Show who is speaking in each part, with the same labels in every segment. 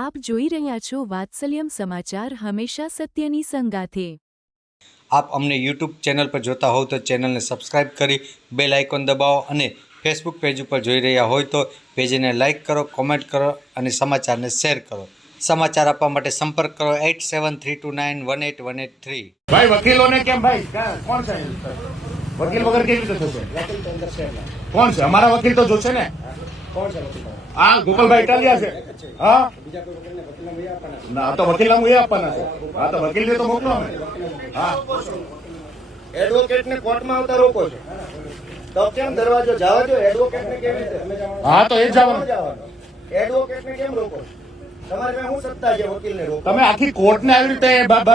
Speaker 1: આપ જોઈ રહ્યા છો વાત્સલ્યમ સમાચાર હંમેશા સત્યની સંગાથે.
Speaker 2: આપ અમને યુટ્યુબ ચેનલ પર જોતા હોવ તો ચેનલને સબસ્ક્રાઇબ કરી બેલ આઇકોન દબાવો અને ફેસબુક પેજ ઉપર જોઈ રહ્યા હોય તો પેજને લાઇક કરો કોમેન્ટ કરો અને સમાચારને શેર કરો. સમાચાર આપવા માટે સંપર્ક કરો eight seven three two nine one eight one eight three.
Speaker 3: ભાઈ વકીલોને કેમ ભાઈ? કોણ છે વકીલ વગર કેવી રીતે થશે કોણ છે? અમારા વકીલ તો જોશે ને? હા ગોપાલભાઈ ઇટાલિયા છે. હા? ના તો વકીલ વકીલના એ આપવાના છે. હા તો વકીલને તો મોકલો અમે હા.
Speaker 4: એડવોકેટ ને કોર્ટમાં આવતા રોકો છો. તો કેમ દરવાજો જવા દો એડવોકેટ ને કેવી રીતે?
Speaker 3: હા તો એ જવાનું.
Speaker 4: એડવોકેટ ને કેમ રોકો તમારે પાસે શું સત્તા છે વકીલ ને રોકો
Speaker 3: તમે આખી કોર્ટને આવી રીતે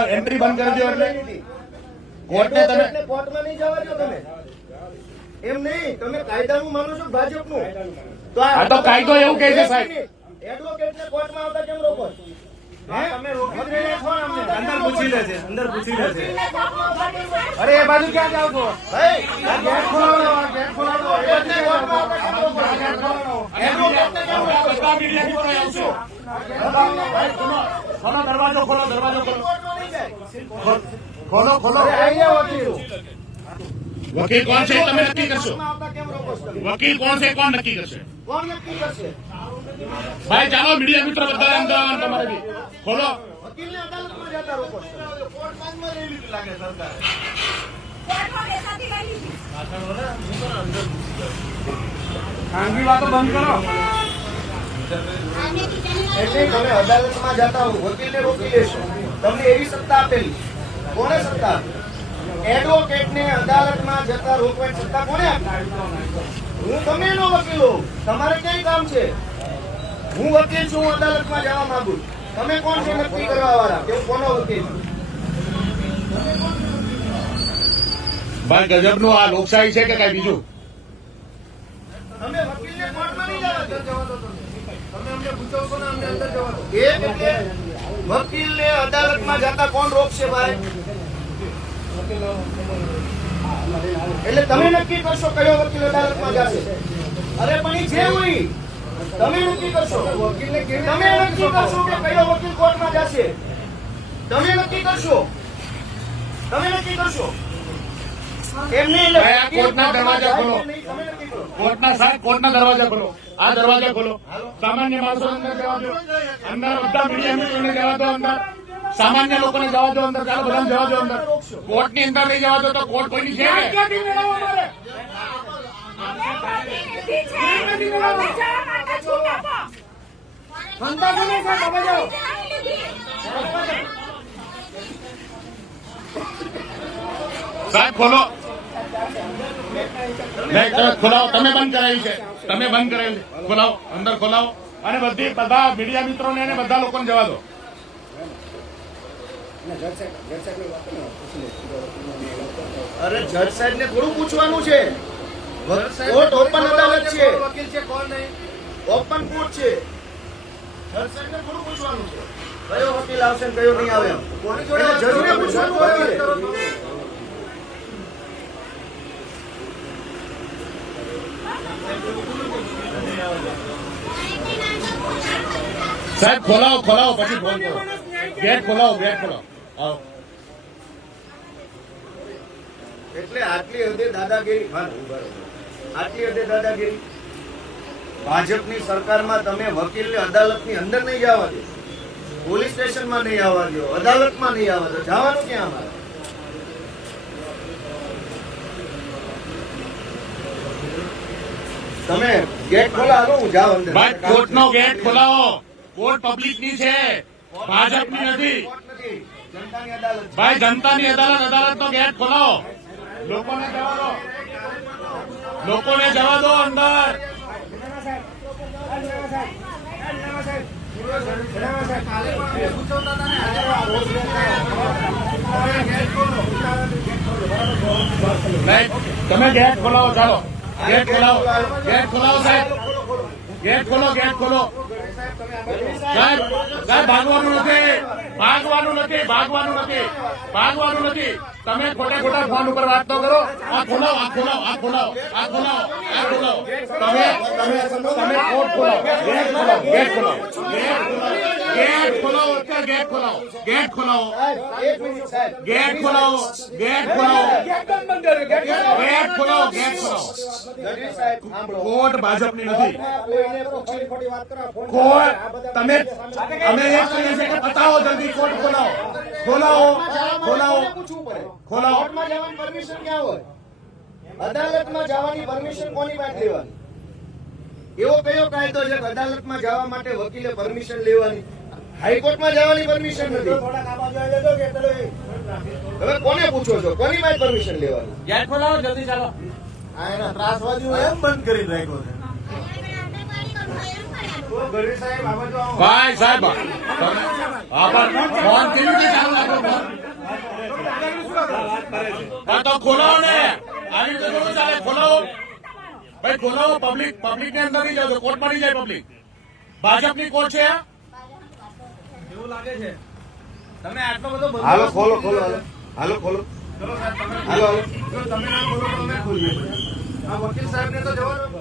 Speaker 3: એન્ટ્રી બંધ કરી દો એટલે? કોર્ટને તમે
Speaker 4: એડવોકેટને કોર્ટમાં નહીં જવા દો તમે. એમ નહીં તમે કાયદાનું માનો છો ભાજપનું?
Speaker 3: આ તો કાયદો એવું કહે છે, સાહેબ.
Speaker 4: એડવોકેટ ને કોર્ટમાં આવતા કેમ રોકો છો? હે? વકીલને કોણ અમને?
Speaker 5: અંદર પૂછી લે છે અંદર પૂછી લે છે.
Speaker 3: અરે એ બાજુ ક્યાં જાવ છો? ગેટ ખોલાવો ગેટ ખોલાવો. ખોલો. ખોલો દરવાજો ખોલો દરવાજો ખોલો.
Speaker 4: કોર્ટમાં નહીં જાય.
Speaker 3: ખોલો ખોલો
Speaker 4: વકીલ
Speaker 3: વકીલ કોણ છે તમે નક્કી કરશો.
Speaker 4: કોર્ટમાં આવતા કેમ રોકો છો તમે?
Speaker 3: વકીલ કોણ છે કોણ નક્કી કરશે
Speaker 4: કોણ નક્કી કરશે?
Speaker 3: ભાઈ, ચાલો, મીડિયા મિત્ર બધા અમદાવાદ તમારે બી. ખોલો.
Speaker 5: ખાનગી વાતો બંધ કરો.
Speaker 4: એટલે તમે અદાલતમાં જતા હો વકીલને રોકી લેશો. તમને એવી સત્તા આપેલી. કોને સત્તા આપી? એડવોકેટને અદાલતમાં જતા રોકવાની સત્તા કોને આપી? હું તમે નો વકીલ હોઉં. તમારે ક્યાંય કામ છે? હું વકીલ છું હું અદાલતમાં જવા માંગુ તમે કોણ છો નક્કી કરવા વાળા કે હું કોનો વકીલ છું?
Speaker 3: ભાઈ ગજબનું આ લોકશાહી છે કે કઈ બીજું?
Speaker 4: તમે વકીલને કોર્ટમાં નહીં જવા દો. તમે અમને પૂછવશો ને અમને અંદર જવા દો. એક એટલે વકીલને અદાલતમાં જતા કોણ રોકશે ભાઈ? એટલે તમે નક્કી કરશો કયો વકીલ અદાલતમાં જશે? અરે પણ ઈ જે હોય તમે નક્કી કરશો? તમે નક્કી કરશો કે કયો વકીલ કોર્ટમાં જશે? તમે નક્કી કરશો? તમે નક્કી કરશો? એમ નહીં એટલે
Speaker 3: ભાઈ, આ કોર્ટના દરવાજા ખોલો.
Speaker 4: નહીં, તમે નક્કી કરો.
Speaker 3: કોર્ટના સાહેબ કોર્ટના દરવાજા ખોલો. આ દરવાજા ખોલો. સામાન્ય માણસો અંદર જવા દો. અંદર બધા મીડિયા મિત્રોને જવા દો અંદર. સામાન્ય લોકોને જવા દો અંદર ચાલો બધા જવા દો અંદર. કોર્ટની અંદર નહીં જવા દો તો કોર્ટ કોઈની છે? સાહેબ ખોલો. નહીં, તમે ખોલાવો તમે બંધ કરાવી છે. તમે બંધ કરાવી ખોલાવો અંદર ખોલાવો. અને બધી બધા મીડિયા મિત્રોને અને બધા લોકોને જવા દો.
Speaker 4: અરે જજ સાહેબ ને થોડું પૂછવાનું છે. કોર્ટ ઓપન અદાલત છે.
Speaker 5: વકીલ છે કોણ નહીં?
Speaker 4: ઓપન કોર્ટ છે. જજ સાહેબ ને થોડું પૂછવાનું છે. કયો વકીલ આવશે કયો નહીં આવે?
Speaker 5: કોની જોડે
Speaker 4: એટલે પૂછવાનું વકીલે.
Speaker 3: સાહેબ ખોલાવો ખોલાવો પછી ફોન કરો. ગેટ ખોલાવો ગેટ ખોલાવો.
Speaker 4: એટલે આટલી હદે દાદાગીરી. આટલી હદે દાદાગીરી. ભાજપની સરકારમાં તમે વકીલને અદાલતની અંદર નહીં જવા દો. પોલીસ સ્ટેશનમાં નહીં આવવા દો. અદાલતમાં નહીં આવવા દો. જવાનું ક્યાં અમારે? તમે ગેટ ખોલાવો હું જાઉં અંદર.
Speaker 3: ભાઈ કોર્ટનો ગેટ ખોલાવો. કોર્ટ પબ્લિકની છે. ભાજપની નથી. ભાઈ, જનતાની અદાલત, અદાલતનો ગેટ ખોલો. લોકોને જવા દો. લોકોને જવા દો અંદર. તમે ગેટ ખોલાવો, ચાલો. ગેટ ખોલાવો. ગેટ ખોલાવો, સાહેબ. ગેટ ખોલો ગેટ ખોલો. સાહેબ સાહેબ ભાગવાનું નથી. ભાગવાનું નથી ભાગવાનું નથી. ભાગવાનું નથી. તમે ખોટા ખોટા ફોન ઉપર વાત તો કરો. આ ખોલાવો આ ખોલાવો આ ખોલાવો આ ખોલાવો આ ખોલાવો તમે તમે તમે કોર્ટ ખોલાવો ગેટ ખોલાવો ગેટ ખોલાવો ગેટ ખોલાવો કે ગેટ ખોલાવો ગેટ ખોલાવો
Speaker 4: સાહેબ એક મિનિટ સાહેબ
Speaker 3: ગેટ ખોલાવો ગેટ ખોલાવો ગેટ ખોલાવો ગેટ ખોલાવો
Speaker 4: ગઢવી સાહેબ સાંભળો
Speaker 3: કોર્ટ ભાજપની નથી.
Speaker 4: કોઈને ખોટી ખોટી વાત કરો ફોન
Speaker 3: કોર્ટ તમે અમે એ કહીએ છીએ કે બતાવો જલ્દી. કોર્ટ ખોલાવો. ખોલાવો ખોલાવો.
Speaker 4: કોર્ટમાં જવાની પરમિશન ક્યાં હોય? અદાલતમાં જવાની પરમિશન કોની પાસે લેવાની? એવો કયો કાયદો છે અદાલતમાં જવા માટે વકીલે પરમિશન લેવાની? હાઈકોર્ટમાં જવાની પરમિશન નથી. હવે કોને પૂછો છો? કોની પાસે પરમિશન લેવાની?
Speaker 3: ગેટ ખોલાવો જલ્દી ચાલો.
Speaker 5: આ એના ત્રાસવાદીઓ એમ બંધ કરી રાખ્યો છે ગઢવી સાહેબ આ બાજુ આવો.
Speaker 3: ભાઈ સાહેબ ફોન કેવી રીતે ચાલુ રાખો હા તો ખોલાવો ને. આવી રીતે થોડું ચાલે ખોલાવો. ભાઈ ખોલાવો. પબ્લિક પબ્લિક ને અંદર નહીં જાવ કોર્ટમાં નહીં જાય પબ્લિક ભાજપની કોર્ટ છે
Speaker 5: એવું લાગે છે. તમે આટલો બધો
Speaker 4: હાલો ખોલો ખોલો હાલો. ખોલો. હાલો
Speaker 5: તમે ના ખોલો તો અમે ખોલીએ. આ વકીલ સાહેબ ને તો જવાનું.